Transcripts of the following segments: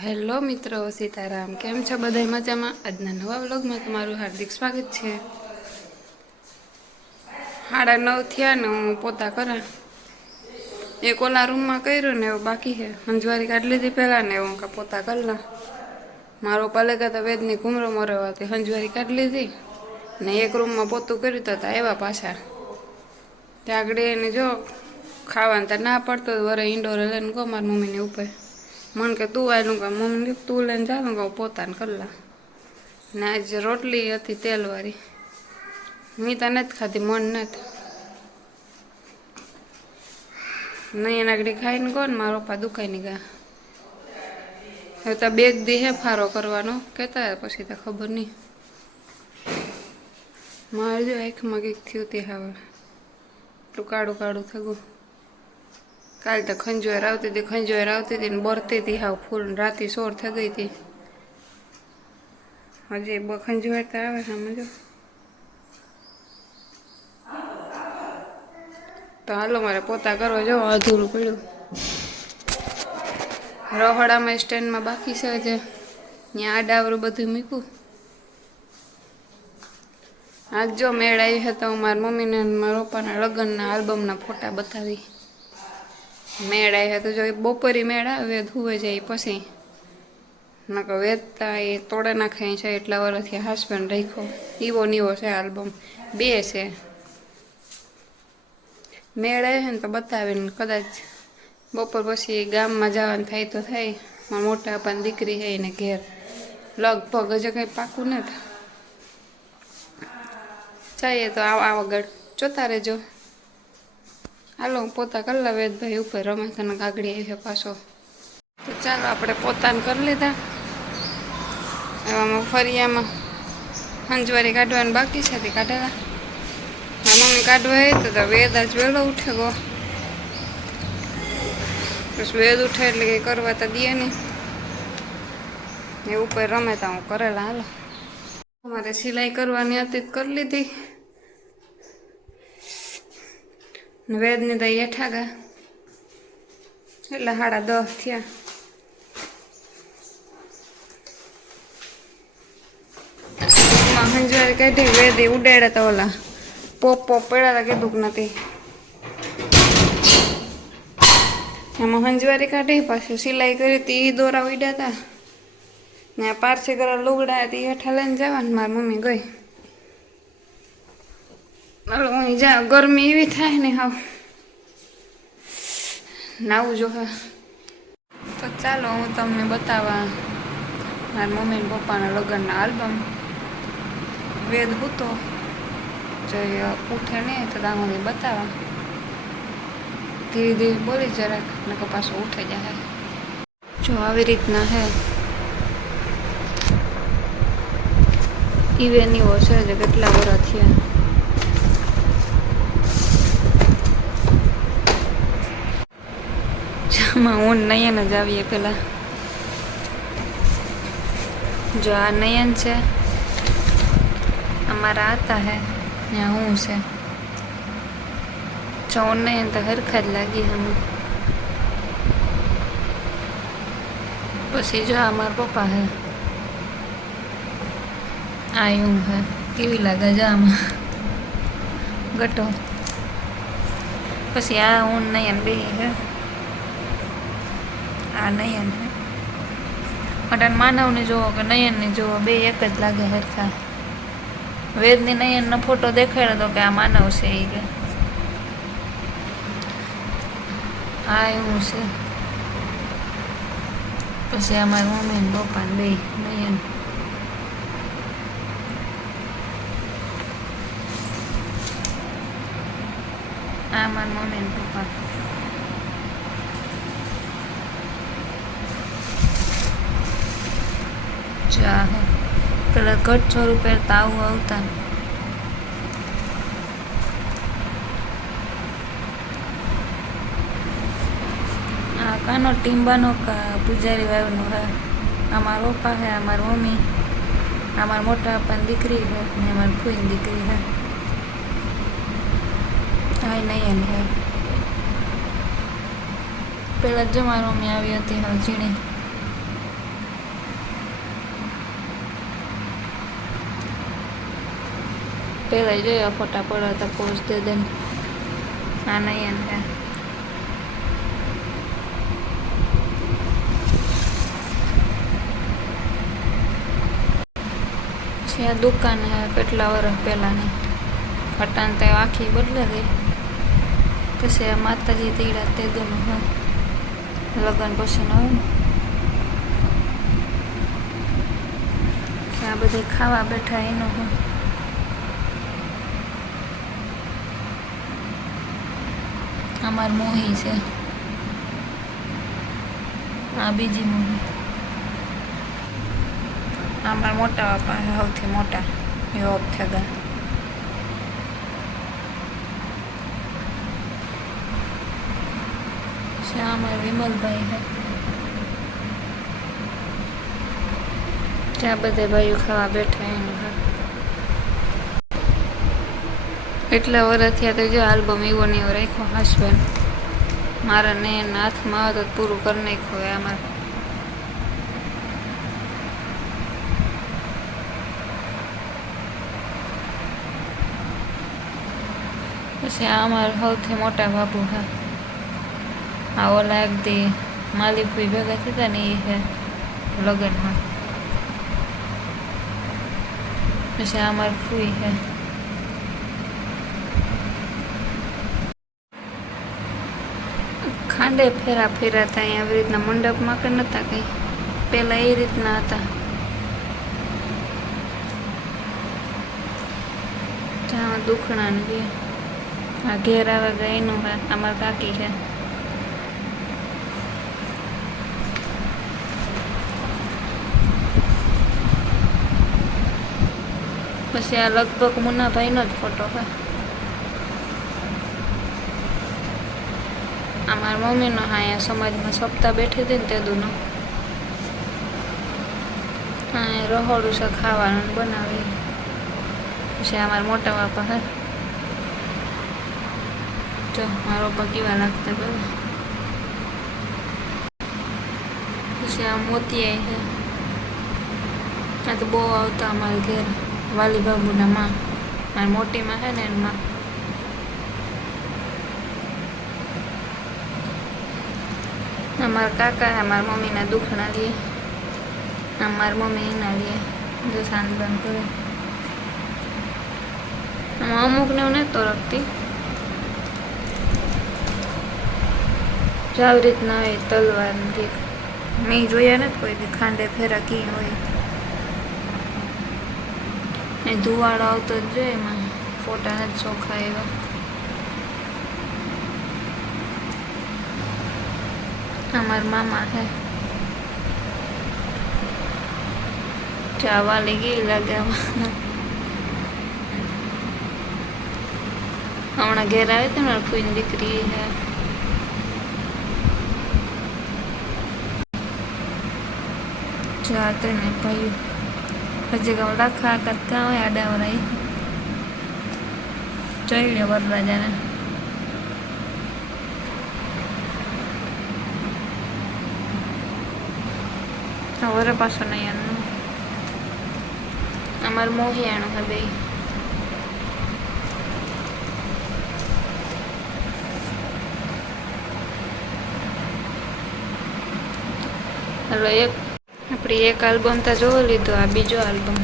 Hello મિત્રો, સીતારામ. કેમ છો બધા મજામાં? આજના નવા વ્લોગમાં તમારું હાર્દિક સ્વાગત છે. 9:30 થયા ને હું પોતા કરા. એક ઓલા રૂમમાં કર્યું ને એવું બાકી છે. હંજવારી કાઢી લીધી પહેલાં ને હું પોતા કરલા. મારો પલેકા તો વેદની ઘૂમરો મરવાથી હંજવારી કાઢી લીધી ને એક રૂમમાં પોતું કર્યું તો આવ્યા પાછા. ત્યાં આગળ એને જો ખાવાનું તો ના પડતો વરે ઇન્ડોર લઈને ગો મારી મમ્મીને ઉપર મન કે તું આવેલું કે મમ્મી કે તું લઈને જાઉં કે પોતાને કરલા. ને આજે રોટલી હતી તેલવાળી. મેં તો નથી ખાધી, મન નથી. નહીં એના આગળ ખાઈને કહો ને મારા પપ્પા દુખાઈ ની ગયા. હવે તો બેગ દી હે ફારો કરવાનો કહેતા પછી તો ખબર નહીં. મારે જો આંખમાં કંઈક થયું તે હવે એટલું કાળું કાળું થયું. કાલે તો ખંજવાળ આવતી હતી ને બરતી હતી હાવ ફૂલ. રાતે સોર થઈ ગઈ હતી. હજી ખંજવાળ તો આવે સમજો. તો હાલો મારે પોતા કરવા જાઓ, અધૂરું પડ્યું. રહોડામાં સ્ટેન્ડમાં બાકી છે જે ત્યાં આડાવરું બધું મૂક્યું. આજ જો મેળ આવી હતા હું મારા મમ્મીને મારા પપ્પાના લગ્નના આલ્બમના ફોટા બતાવી. મેળ આવી હતો જો બપોરી મેળ આવે ધુવે જાય પછી નકર વેચતા એ તોડે નાખે છે. એટલા વર્ષથી હસબન્ડ રાખ્યો. એવો નીવો છે આલ્બમ, 2 છે. મેળ આવે છે ને તો બતાવીને કદાચ બપોર પછી ગામમાં જવાનું થાય તો થાય. મારા મોટા પપ્પાની દીકરી છે એને ઘેર લગભગ હજુ કંઈ પાકું નથી. જઈએ તો આગળ જોતા રહેજો. હાલો હું પોતા કરી લા. વેદભાઈ ઉપર રમે તને કાગડી આવી છે પાછો. તો ચાલો આપણે પોતાને કરી લીધા. એવામાં ફરિયામાં હંજવારી કાઢવાની બાકી છે તે કાઢેલા. મારી મમ્મી કાઢવા આવી તો વેદ આજ વહેલો ઉઠે ગો. બસ વેદ ઉઠે એટલે કંઈ કરવા તો દે નહીં. એ ઉપર રમે તો હું કરેલા. હાલો અમારે સિલાઈ કરવાની હતી તો કરી લીધી. વેદની તો હેઠા ગયા એટલે 10:30 થયા. હંજવારી કાઢી વેદી ઉડાડ્યા હતા. ઓલા પોપ પડ્યા હતા કીધું કે નથી. એમાં હંજવારી કાઢી પાછી સિલાઈ કરી હતી. એ દોરા ઉડ્યા હતા ને પારસી કરવા લુગડા હતી હેઠા લઈને જવાનું. મારી મમ્મી ગઈ. હાલો હું જા. ગરમી એવી થાય ને હાવ નાવું જો. તો ચાલો હું તમને બતાવવા મારા મમ્મી ને પપ્પાના લગ્નના આલ્બમ. વેદ હતો જો ઉઠે નહીં તો દામોની બતાવવા. ધીરે ધીરે બોલી જરાક નકર પાછો ઉઠે જાય. જો આવી રીતના હે ઇવેન્યુ હશે જે કેટલા વર્ષ થયા. જામાં હું નયન જ આવીએ પેલા. જો આ નયન છે, અમારા આતા હે, ત્યાં હું છે. જો નયન તો હરખા જ લાગી અમે. પછી જો અમારા પપ્પા હે, આ હું હે. કેવી લાગે જો આમાં ગટો. પછી આ હું નયન બે હે. આ નયન હે. અટાણ માનવને જોવો કે નયનને જોવો બે એક જ લાગે હરખા. વેદની નયનનો ફોટો દેખાડ્યો તો કે આ માનવ છે એ કે આ એવું છે. પછી અમારા મમ્મી ને પપ્પા ને બે નયન. આ મારા મમ્મી ને પપ્પા. ચા હે પેલા ઘટ 100 રૂપિયા તાવું આવતા. આ કાનો ટીમ્બાનો પૂજારી વાવનો હે. અમારા પપ્પા હે, અમારી મમ્મી, અમારા મોટા પપ્પાની દીકરી હે ને અમારી ફૂઈની દીકરી હે. આ નયન હે. પેલા જ મારી મમ્મી આવી હતી હવે ઝીણી. પહેલાં જોયા ફોટા પડાતા પોઝ દે દે આ નહીં હે પછી આ દુકાન હે કેટલા વર્ષ પહેલાંની હટાણ તો આખી બદલે ગઈ પછી આ માતાજી તીડા તે દોનું હોય લગ્ન પછીનો હોય ને આ બધે ખાવા બેઠા એનો હોય અમાર મોહી છે આ બીજી મોહી અમારા મોટા બાપા સૌથી મોટા એ ઓફ થયા ગયા અમારા વિમલભાઈ છે ત્યાં બધે ભાઈઓ ખાવા બેઠા એનું એટલા વર્ષ થયા તો જો આલ્બમ એવો ને એવો રાખ્યો હસબન્ડ મારા ને હાથમાં આવે તો પૂરું કરી નાખ્યું હોય અમારે પછી આ અમારા સૌથી મોટા બાબુ છે આ ઓલા એક દી માલિકભાઈ ભેગા થતા ને એ છે લગ્નમાં પછી આ અમારી ફૂઈ છે ખાંડે ફેરા ફેરાતા અહીં આવી રીતના મંડપમાં કે નહોતા કંઈ પહેલાં એ રીતના હતા ત્યાં દુખણા ને બી આ ઘેર આવે ગયા એનું હે અમારા કાકી છે પછી આ લગભગ મુન્નાભાઈનો જ ફોટો છે અમારા મમ્મીનો હા અહીંયા સમાજમાં સપ્તાહ બેઠી હતી ને તે દૂનો હા રહોડું છે ખાવાનું બનાવી પછી અમારા મોટા બાપા હે જો મારા પપ્પા કેવા લાગતા પેલા પછી આ મોતી આવી છે આ તો બહુ આવતા અમારા ઘેર વાલી બાબુના માં મારી મોટી માં છે ને એની માં અમારા કાકા અમારા મમ્મીના દુખણા લે અમારી મમ્મી એના લે જો સાંજબાન કરે આમાં અમુકને હું નહોતો રખતી જો આવી રીતના હોય તલવાર નથી મેં જોયા નથી કોઈ દી ખાંડે ફેરા ક્યાં હોય એ ધુવાડો આવતો જ જોઈએ એમાં ફોટા નથી ચોખ્ખા એવા અમારા મામા હે ચાવા લઈ ગઈ લાગે હમણાં ઘેર આવે તો મારી ફૂઈની દીકરી હે જાત્રે ને ભાઈ હજી કહું રાખા કરતા હોય આડાવરાઈ જોઈ લે વરરાજાને વરે પાછો નહીં આનું અમારે મોહિયાણું હે બે હલો એક આપણી એક આલ્બમ તો જોવા લીધો આ બીજો આલ્બમ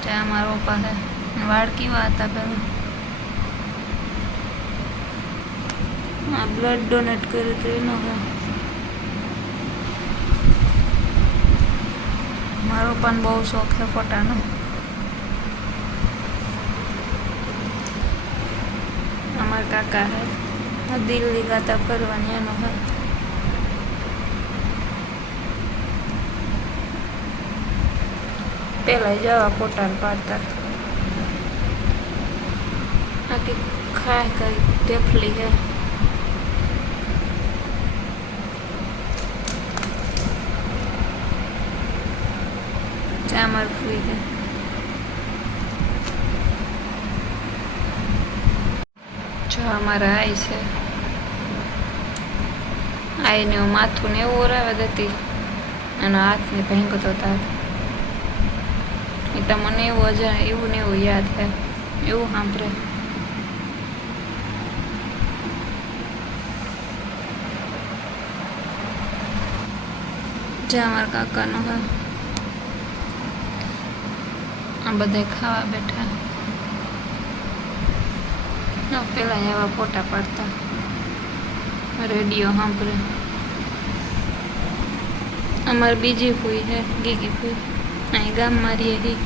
ત્યાં મારો પપ્પા છે વાળ કેવા હતા પેલા આ બ્લડ ડોનેટ કર્યું તો એનો હે મારો પણ બહુ શોખ છે ફોટાનો અમારા કાકા હે આ દિલ્હી ગાતા ફરવાની એનો હે પેલા જવા ફોટા પાડતા આખી ખાય કઈ ટેફલી હે ચામર ફૂઈ હે જો અમારા આઈ છે આઈને હું માથું ને એવું ઓરાવા દેતી એનો હાથની ભેંકો તો તાર એ તો મને એવું એવું ને એવું યાદ છે, એવું સાંભળે. જ્યાં અમારા કાકાનો હોય આ બધા ખાવા બેઠા. પેલા એવા ફોટા પાડતા, રેડિયો સાંભળે. અમારે બીજી ફૂઈ છે, ગીગી ફૂઈ, અહીં ગામમાં રહીએ હી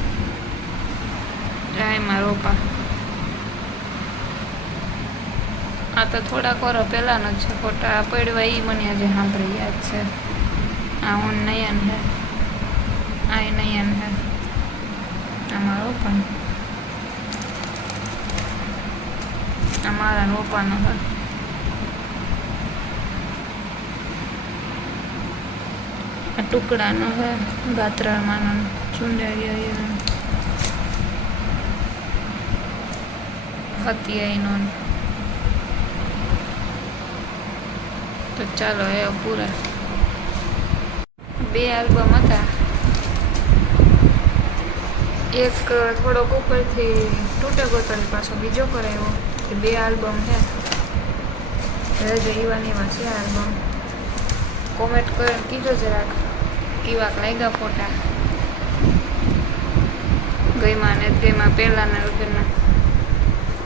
રાયમાં રોપા. આ તો થોડાક વર્ષ પહેલાનો જ છે ફોટા પડવા, એ મને આજે સાંભળી યાદ છે. આ હું નયન હે, આ નયન હે, આમાં રોપા, અમારા રોપાનો હે. આ ટુકડાનો હે, ગાત્રામાંનો ચુંડરિયા હતિયાઈનો. તો ચાલો એ પૂરા 2 આલ્બમ હતા. એક થોડોક ઉપરથી તૂટે ગોતળી પાછો બીજો કરાવ્યો. 2 આલ્બમ છે. રજઈવાની છે આલ્બમ. કોમેન્ટ કરીને કીધો જરાક કેવાક લાગ્યા ફોટા. ગઈમાં ને તેમાં પહેલાના રૂપિયાના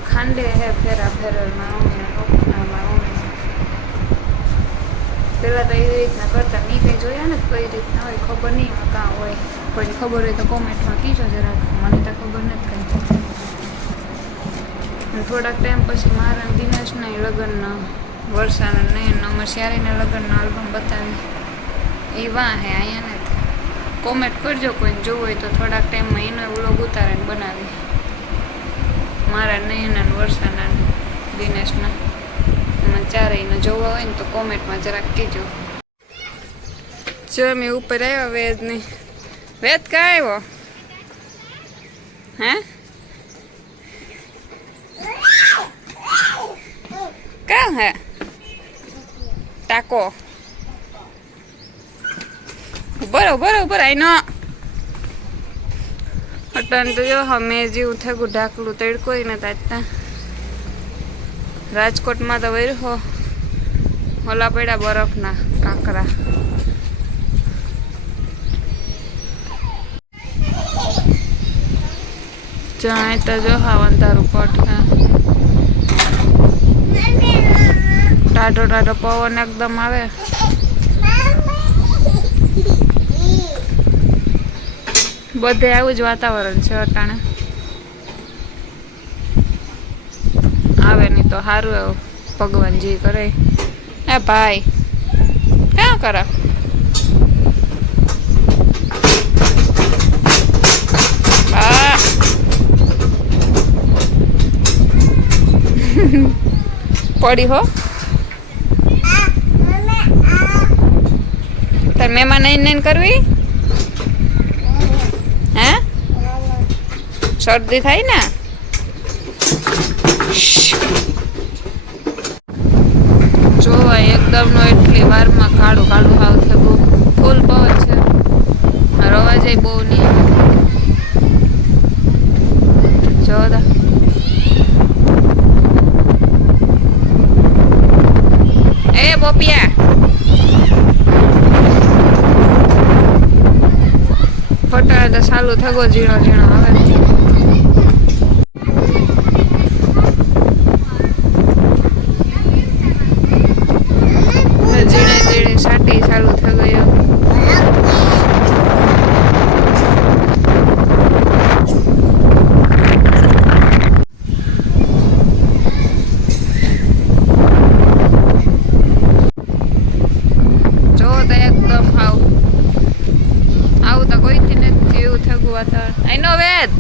ખાંડે હે ફેરા ફેરલમાં મમ્મીને લોકોનામાં મમ્મીને પહેલાં તો એવી રીતના કરતા. નહીં કંઈ જોયા ને કઈ રીતના હોય ખબર નહીં, એમાં કાં હોય. કોઈ ખબર હોય તો કોમેન્ટમાં કીધો જરાક, મને તો ખબર નથી કંઈ. થોડાક ટાઈમ પછી મારા દિનેશના લગ્નના વર્ષાના નયન અમારે શ્યારીના લગ્નના આલ્બમ બતાવી. એ વાં હે અહીંયા નથી. કોમેન્ટ કરજો કોઈને જોવું હોય તો. થોડાક ટાઈમમાં એનો વ્લોગ ઉતારીને બનાવી. મારા નયના વર્ષાના દિનેશના એમાં ચારેયને જોવા હોય ને તો કોમેન્ટમાં જરાક કહેજો. જો મેં ઉપર આવ્યા વેદની. વેદ ક્યાં આવ્યો? હે ક્યાં હે ટાકો? બરોબર આઈ નો અટન તો જો અમે જેવું થયું ઢાકલું તડકોય ને તાજતા. રાજકોટમાં તો વરહો ઓલા પડ્યા બરફના કાંકરા. જાણે તો જો હાવન તારું પટ ટાઢો પવન એકદમ આવે. બધે આવું જ વાતાવરણ છે અટાણે. આવે નહીં તો સારું એવું ભગવાન જે કરે. એ ભાઈ ક્યાં કરે? પડી હો તાર મેમાં નહીં કરવી હે? શરદી થાય ને. જોવાય એકદમ નો એટલી વારમાં કાળું હાવ થયું. ફૂલ પવન છે. મારો અવાજ બહુ નહીં જોતા. એ પોપિયા ફોટા તો ચાલુ થયો ઝીણો આવે. ઝીણે સાટી ચાલુ થઈ ગયો. જો તો એકદમ આવું તો કોઈથી નથી એવું થયું વાતાવરણ. આઈ નો વેદ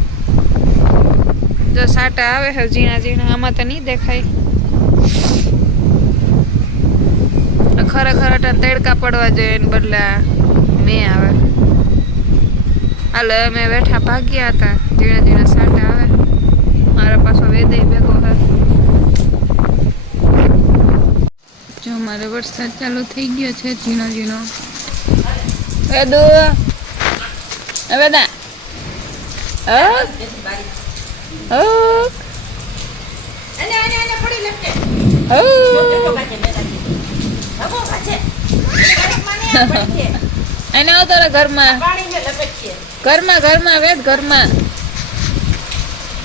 જો સાટા આવે છે ઝીણા આમાં તો નહીં દેખાય. ખરેખર તડકા પડવા જોઈએ એને બદલે મેં આવે. હાલો અમે બેઠા ભાગ્યા હતા. ઝીણા સાટા આવે. મારા પાછો વેદય ભેગો હે. જો મારે વરસાદ ચાલુ થઈ ગયો છે ઝીણો. વેદુ વેદા એને આવતો રે ઘરમાં ઘરમાં ઘરમાં વેદ ઘરમાં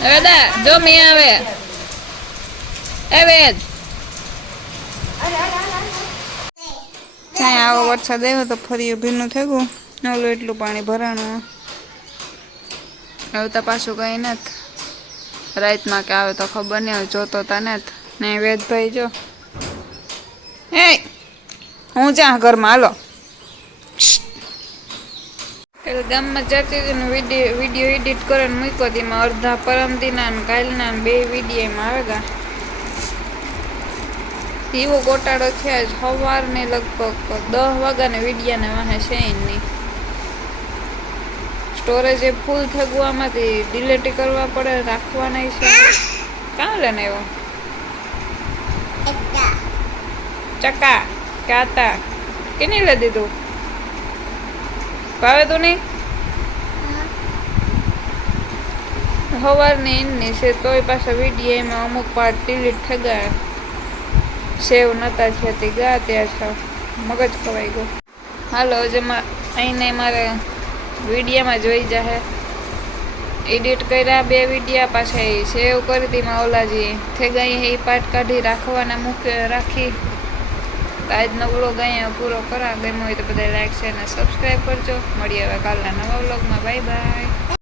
વેદા જો મેં આવે એ વેદ ત્યાં આવો વરસાદ આવ્યો તો ફરી ભીનું થઈ ગયું નવલું એટલું પાણી ભરાણું હવે તો પાછું કંઈ નથી રાતમાં કે આવે તો ખબર નહીં આવે જોતો તા નથી ને વેદભાઈ જો એ હું જ્યાં ઘરમાં હાલો એટલે ગામમાં જતી હતી ને વિડીયો એડિટ કરીને મૂક્યો હતી એમાં અડધા પરમદીના ને કાલના ને 2 વિડીયો એમાં આવેગા એવો ગોટાળો થયા જ સવારને લગભગ 10 વાગ્યાને વિડીયાને વાહે છે નહીં સ્ટોરેજ એ ફૂલ થયું આમાંથી ડિલેટ કરવા પડે રાખવાના છે કાં લેને એવો ચકા કાતા કેની લે દીધું ભાવે તો નહીં સવારની ઇનની છે તોય પાછા વિડીયો એમાં અમુક પાર્ટ ડિલીટ થઈ ગયા સેવ નતા થતી ગયા ત્યાં છે મગજ ખવાઈ ગયું હાલો જેમાં અહીંને મારે વિડીયામાં જોઈ જાહે એડિટ કર્યા 2 વિડીયા પાછા સેવ કરી હતી માં ઓલાજી થઈ ગઈ એ પાર્ટ કાઢી રાખવાના રાખી આજનો વ્લોગ અહીંયા પૂરો કરા ગમ્યો હોય તો બધા લાઈક શેર અને સબસ્ક્રાઈબ કરજો મળીએ હવે કાલના નવા વ્લોગમાં બાય બાય